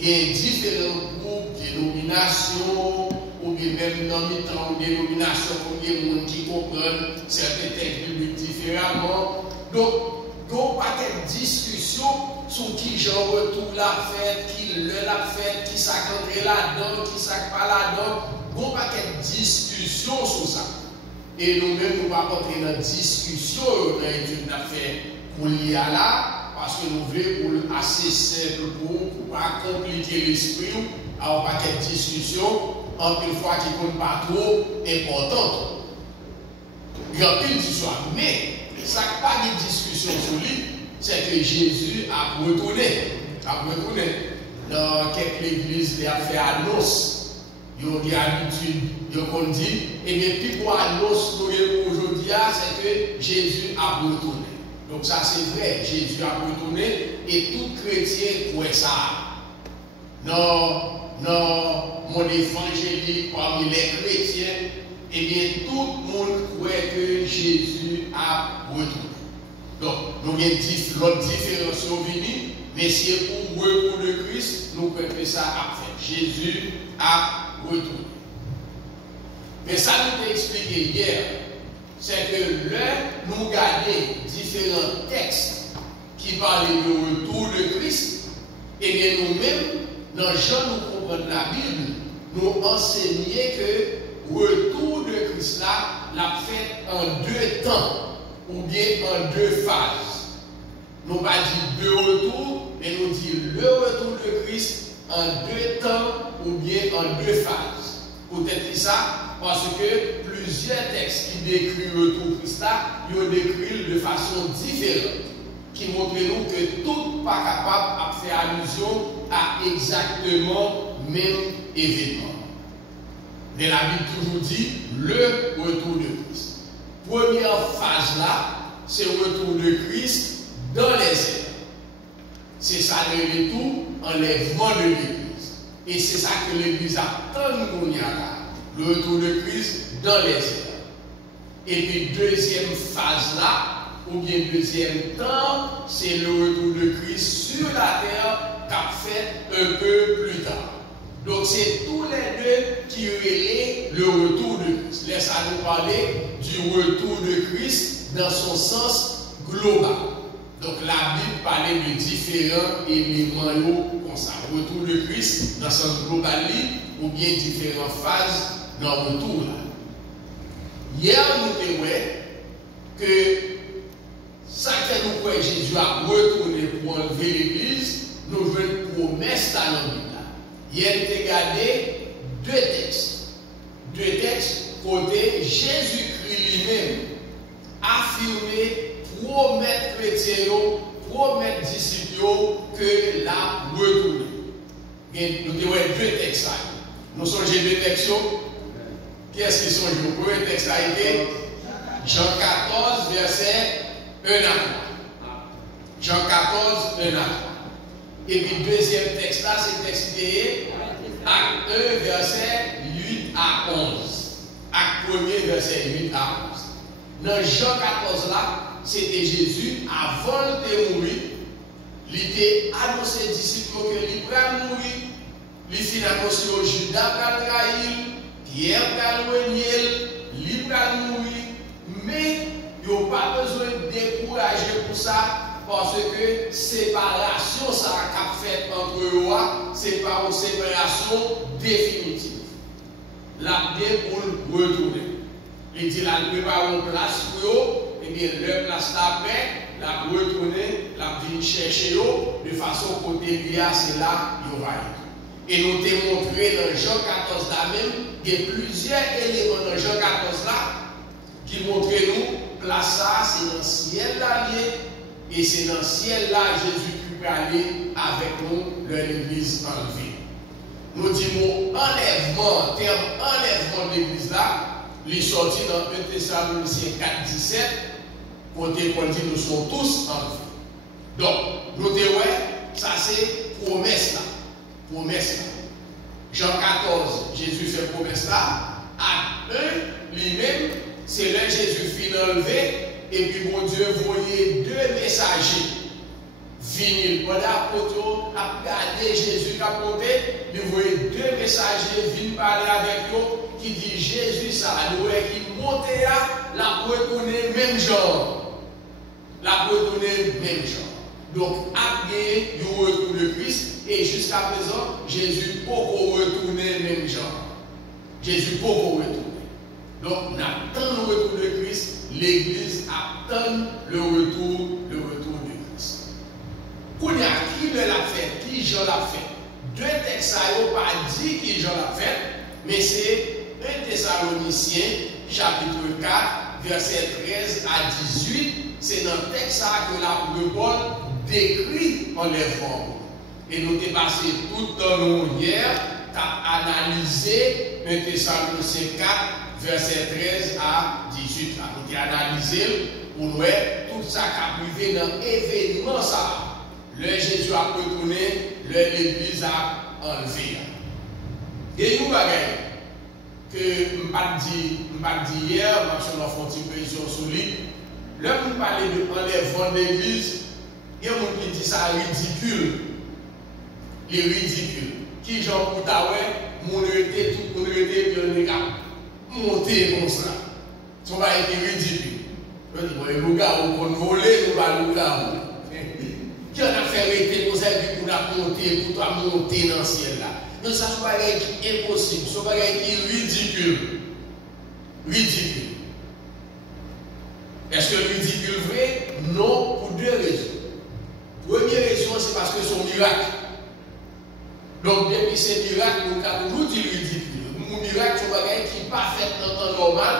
il y a différents groupes, dénominations, ou bien même dans les temps ou dénominations, ou bien des gens qui comprennent certains textes bibliques différemment. Donc, il y a pas de discussion sur qui genre retour la fête, qui l'a fait, qui s'accordait là-dedans, qui s'accorde pas là-dedans. Il y a pas de discussion sur ça. Et nous-mêmes, nous ne pouvons pas entrer dans la discussion dans l'étude d'affaires pour lier à là, parce que nous voulons pour assez simple pour ne pas compliquer l'esprit, avoir pas de discussion, en une fois qui ne sont pas trop importante. Il y a une discussion, mais ça n'a pas de discussion sur lui, c'est que Jésus a retourné. Dans quelques églises, il a fait annonce. Il y a l'habitude, il y a dit, et bien, puis pour annonce aujourd'hui, c'est que Jésus a retourné. Donc ça c'est vrai, Jésus a retourné et tout chrétien croit ça. Dans mon évangélique parmi les chrétiens, et bien tout le monde croit que Jésus a retourné. Donc nous avons l'autre différence au vini, mais c'est pour retour de Christ, nous croyons que ça a fait. Jésus a retourné. Mais ça nous a expliqué hier, c'est que là, nous regardons différents textes qui parlent du retour de Christ, et bien nous-mêmes, dans Jean, nous comprenons la Bible, nous enseignons que le retour de Christ là, l'a fait en deux temps, ou bien en deux phases. Nous pas dit deux retours, mais nous disons le retour de Christ en deux temps, ou bien en deux phases. Peut-être ça, parce que plusieurs textes qui décrivent le retour de Christ là, ils décrivent de façon différente, qui montrent nous que tout n'est pas capable de faire allusion à exactement le même événement. Mais la Bible toujours dit le retour de Christ. Première phase là, c'est le retour de Christ dans les airs. C'est ça le retour, enlèvement de l'Église. Et c'est ça que l'Église attend nous là. Le retour de Christ dans les airs. Et puis deuxième phase là, ou bien deuxième temps, c'est le retour de Christ sur la terre qu'a fait un peu plus tard. Donc c'est tous les deux qui relaient le retour de Christ. Laisse à nous parler du retour de Christ dans son sens global. Donc la Bible parlait de différents éléments comme ça. Retour de Christ dans son sens global ou bien différentes phases dans le retour là. Hier nous avons vu que ça que nous croyons Jésus a retourné pour enlever l'Église, nous avons une promesse dans la Bible. Hier nous avons regardé deux textes côté Jésus-Christ lui-même affirmé, promettre chrétiens, promettre disciples que la retourne. Nous avons deux textes. Nous sommes deux textes. Qui est-ce qui sont les premiers textes a été Jean 14, verset 1 à 3. Jean 14, 1 à 3. Et puis le deuxième texte là, c'est le texte qui est Acte 1, verset 8 à 11. Acte 1, verset 8 à 11. Dans Jean 14 là, c'était Jésus, avant de mourir, il était annoncé aux disciples qu'il allait mourir. Il fit annoncer au Judas qu'il trahir, Pierre qu'il il allait mourir. Mais il n'y a pas besoin de décourager pour ça, parce que séparation, ça a fait entre eux, c'est pas une séparation définitive. La bien pour retourner. Il dit là, il prépare une place pour eux, et bien leur place d'après, la retourner, la venir chercher eux, de façon côté Bia, c'est là, il va être. Et nous t'ai montré dans Jean 14 là même, il y a plusieurs éléments dans Jean 14 là, qui montrent nous, place ça, c'est dans le ciel là, et c'est dans le ciel là, Jésus peut aller avec nous, dans l'église enlevée. Nous disons enlèvement, terme enlèvement de l'église là, il est sorti dans 1 Thessaloniciens 4, 17, côté qu'on dit nous sommes tous enlevés. Donc, nous disons, ça c'est promesse là. Promesse là. Jean 14, Jésus fait promesse là. Acte 1, lui-même, c'est là Jésus finit enlevé, et puis mon Dieu voyait deux messagers Vinil, pendant l'apôtre a regardé Jésus qui a monté, il voyait deux messagers venir parler avec eux qui dit Jésus ça, qui montait là, la retourner même genre. La retourner même genre. Donc, après, il retourne le Christ et jusqu'à présent, Jésus peut retourner même genre. Jésus peut retourner. Donc, on attend le retour de Christ, l'Église attend le retour de Christ. Pour y a qui l'a fait, qui Jean l'a fait. Deux textes n'ont pas dit qui Jean l'a fait, mais c'est 1 Thessaloniciens, chapitre 4, verset 13 à 18. C'est dans le texte que l'apôtre Paul décrit enlèvement. Et nous avons passé tout le temps hier à analyser 1 Thessaloniciens 4, verset 13 à 18. Nous avons analysé pour nous tout ça qui a privé dans l'événement ça. Le Jésus a retourné, l'Église a enlevé. Et nous avons que je ne dit hier, je vais faire une petite précision sur lui. Là, nous parlons de enlèvement de l'Église, il y a des gens qui disent ça ridicule. Il est ridicule. Qui j'en pour ta mon été, tout mon été, puis on est monté comme ça. Ça va être ridicule. Je dis, le gars, on va voler, nous allons le gars. Qui en a fait arrêter pour ça, puis pour toi monter dans le ciel là. Donc ça, va être impossible, ça va être ridicule. Ridicule. Est-ce que ridicule vrai? Non, pour deux raisons. Première raison, c'est parce que c'est un miracle. Donc, depuis ces miracles, nous avons toujours dit ridicule. Mon miracle, c'est un bagage qui n'est pas fait en temps normal,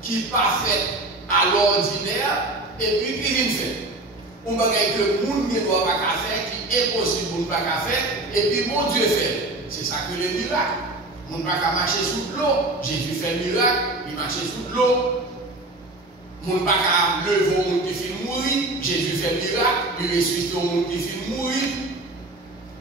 qui n'est pas fait à l'ordinaire, et puis qui vient fait. Un bagage que le monde ne doit pas faire, qui est impossible pour ne pas faire, et puis mon Dieu fait. C'est ça que le miracle. On ne peut pas marcher sous l'eau. Jésus fait le miracle, il marchait sous l'eau. On ne peut pas lever au monde qui finit mourir. Jésus fait le miracle, il ressuscite au monde qui finit mourir.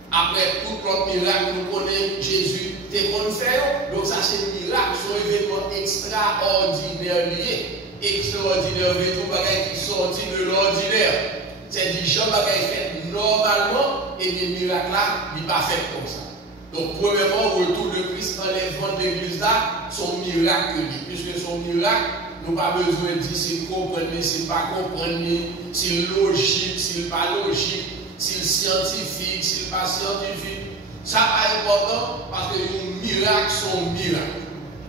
Après tout l'autre miracle, nous connaissons Jésus, t'es qu'on fait. Donc ça c'est un miracle, c'est un événement extraordinaire lié. Extraordinaire, tout bagage qui sortit de l'ordinaire. C'est des gens qui fait normalement et des miracles là, il n'est pas fait comme ça. Donc, premièrement, retour de Christ, enlèvement de l'église là, son miracle, puisque son miracle, nous n'avons pas besoin de dire s'il comprend, s'il pas comprendre, s'il logique, s'il pas logique, s'il scientifique, s'il pas scientifique. Ça pas important parce que les miracles sont miracles.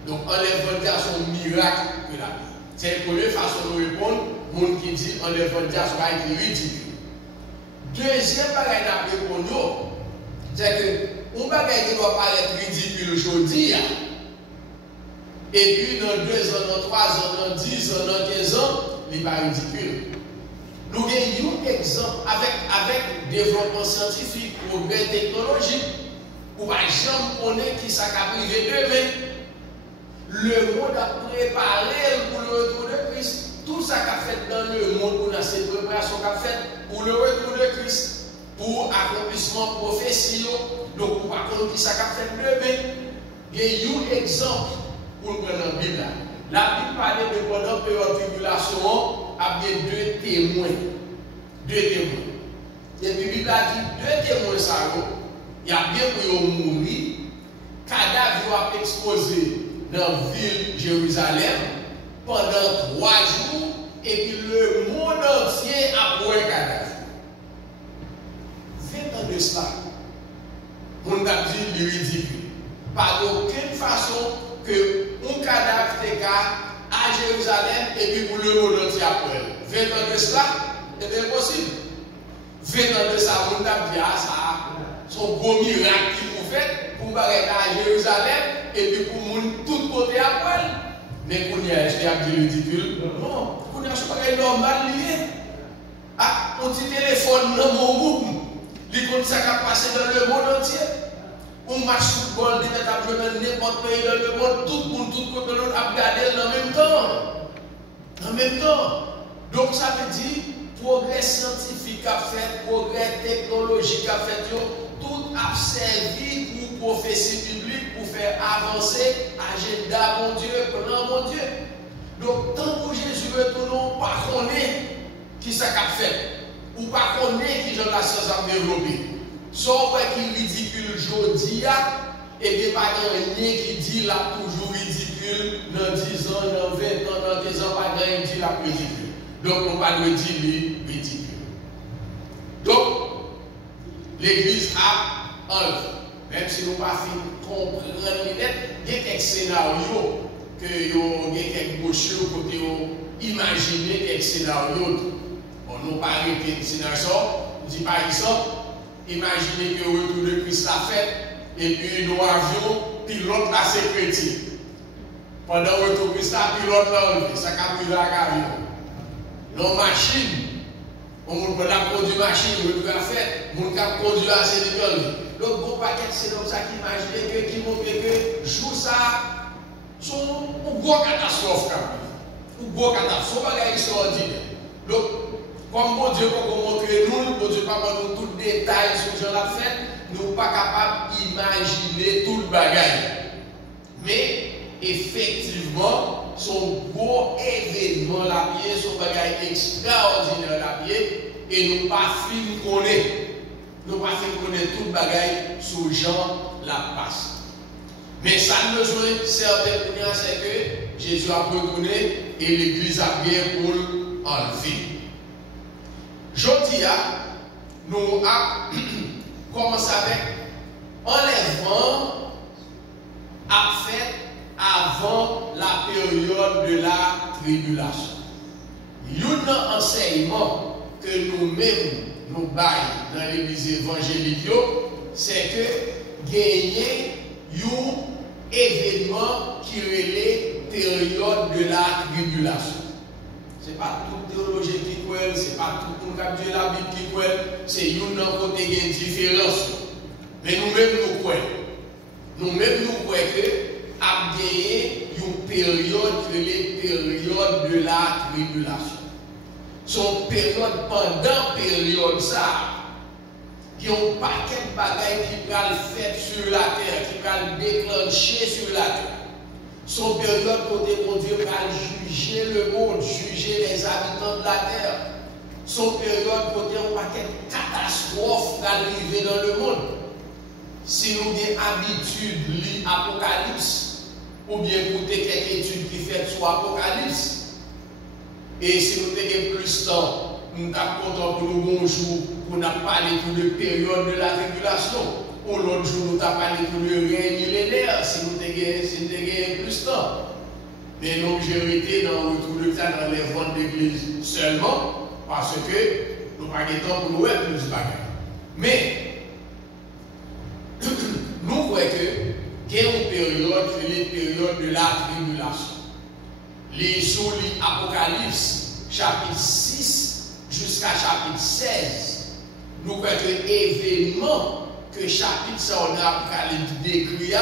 Donc, enlèvement de son miracle que la vie. C'est la première façon de répondre, monde qui dit enlèvement de soit ridicule. Deuxième bagage à répondre, c'est que un bagage qui doit paraître ridicule aujourd'hui, et puis dans 2 ans, dans 3 ans, dans 10 ans, dans 15 ans, il n'est pas ridicule. Nous avons un exemple avec développement scientifique, progrès technologique, où par exemple on est qui s'est privé demain. Le monde a préparé pour le retour de Christ. Tout ça qu'a fait dans le monde, on a cette préparation qu'a fait pour le retour de Christ, pour accomplissement prophétie. Donc, pour pas qu'on qui ça qu'a fait demain. Il y a un exemple pour nous prendre la Bible. La Bible parle de pendant la période de tribulation, il y a deux témoins. Et puis la Bible a dit deux témoins, il y a bien pour mourir, cadavre va exposé dans la ville de Jérusalem pendant 3 jours, et puis le monde entier a pour un cadavre. 20 ans de cela, on a dit ridicule. Par aucune façon que un cadavre est à Jérusalem et puis pour le monde entier après. 20 ans de cela, c'est impossible. 20 ans de ça, on a dit ça, son gros miracle qu'il vous fait pour aller à Jérusalem et puis pour tout côté après. Mais qu'on y a, est-ce qu'il y a dit ridicule? Non, qu'on y a, c'est pas normal lié. Ah, on dit téléphone dans mon groupe. Les comptes ça qui a passé dans le monde entier. On marche football, n'importe pays dans le monde, tout le monde, tout côté de l'autre, a regardé en même temps. En même temps. Donc ça veut dire, progrès scientifique a fait, progrès technologique a fait, tout a servi pour prophétie biblique, pour faire avancer agenda mon Dieu, plan mon Dieu. Donc tant que Jésus retourne, pas connaître qui ça qu'a fait. ou pas connaître qui genre la science a développé. Soit qui est ridicule aujourd'hui, et bien pas rien qui dit là toujours ridicule dans 10 ans, dans 20 ans, dans 15 ans, pas rien qui dit là ridicule. Donc on va le dire ridicule. Donc, l'Église a enlevé. Même si nous ne pas comprendre il y a quelques scénarios que il y a quelques brochures pour imaginer quelques scénarios. On nous parle de scénario. On dit par exemple, imaginez que le retour de Christ a fait et puis nos avions pilote à ses chrétiens. Pendant le retour de Christ, pilote l'a enlevé. Ça a pris la avion. Nos machines. On ne peut pas conduire machine, on peut faire, on peut conduire à ses écoles. Donc, bon paquet, c'est comme ça qui imagine que, qui montre que, joue ça, sont une grosse catastrophe. Une grosse catastrophe, c'est extraordinaire. Donc, comme bon Dieu peut montrer nous, bon Dieu pas nous tout le détail sur ce que l'a fait, nous ne sommes pas capables d'imaginer tout le bagage. Mais, effectivement, son beau événement la pied, son bagage extraordinaire la pied, et nous pas fin connaître. Nous pas fin connaître tout le bagage sous Jean la passe. Mais ça nous besoin certainement, c'est que Jésus a retourné et l'Église a bien pour enlever. Aujourd'hui, nous avons commencé avec enlèvement à fait avant la période de la tribulation. Un enseignement que nous-mêmes nous baillons dans l'église évangélique, c'est que gagner un événement qui est la période de la tribulation. Ce n'est pas toute théologie qui croit, ce n'est pas tout le monde qui la Bible qui croit, c'est un côté qui a une différence. Mais nous-mêmes nous croyons. Nous-mêmes nous croyons que a gagné une période qui est la période de la tribulation. Son période, pendant la période, ça, il y a un paquet de bagailles qui va le faire sur la terre, qui va le déclencher sur la terre. Son période, côté mon Dieu, va juger le monde, juger les habitants de la terre. Son période, côté un paquet de catastrophes va arriver dans le monde. Si nous avons habitude de lire l'Apocalypse, ou bien écouter quelques études qui fait sur l'Apocalypse, et si nous avons plus de temps, nous sommes contents pour nous bonjour, pour nous parler de la période de la tribulation, ou l'autre jour nous avons parlé de règne millénaire, si nous avons plus de temps. Mais nous avons été dans le retour de temps dans les ventes d'église seulement, parce que nous n'avons pas de temps pour nous être plus de bagages. Mais, nous croyons que il y a une période qui est la période de la tribulation. Les sous l'Apocalypse, chapitre 6 jusqu'à chapitre 16, nous croyons que l'événement que chapitre 6 de l'Apocalypse décrit,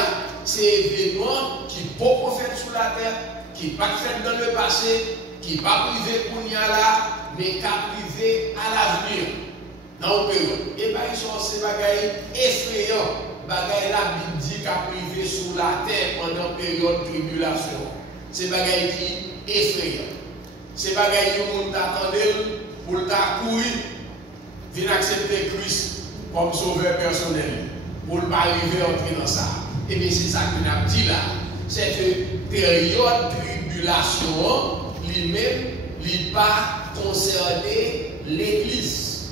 c'est l'événement qui n'est pas fait sur la terre, qui n'est pas fait dans le passé, qui n'est pas privé pour nous là, mais qui est privé à l'avenir. Dans le période. Et bien, ils sont ces bagailles effrayants. Bagaille la Bible dit qu'a privé sur la terre pendant la période de tribulation. C'est bagaille qui effrayant. C'est bagaille qui on t'attendait pour ta courir, venir accepter Christ comme sauveur personnel. Pour ne pas arriver à entrer dans ça. Et bien c'est ça que nous avons dit là. Cette période de tribulation, lui-même, n'est pas concerné l'Église.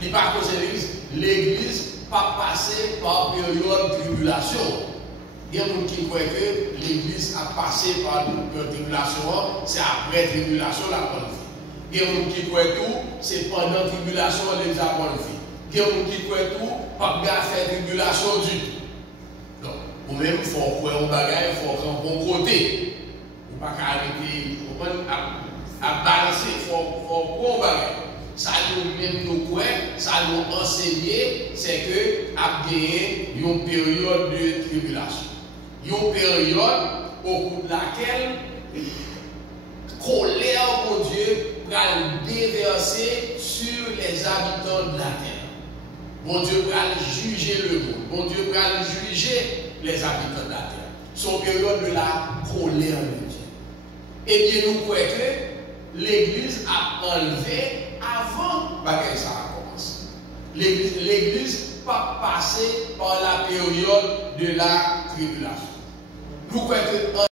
Il n'est pas concerné l'Église. L'Église pas passer par période de tribulation. Il y a des gens qui croient que l'Église a passé par une période de tribulation, c'est après tribulation la bonne vie. Il y a des gens qui croient que c'est pendant la tribulation l'Église a bonne vie. Il y a des gens qui croient que pas bien faire tribulation du tout. Donc, ou même il faut croire au bagage, il faut croire au bon côté. Il ne faut pas arrêter à balancer, il faut croire au bagage. Ça nous-mêmes nous croyons, ça nous enseigne, c'est que a gagné une période de tribulation. Une période au cours de laquelle colère mon Dieu va déverser sur les habitants de la terre. Mon Dieu va juger le monde. Mon Dieu va juger les habitants de la terre. Son période de la colère de Dieu. Eh bien, nous croyons que l'Église a enlevé avant que ça a commencé. L'église pas passé par la période de la tribulation. Nous croyons que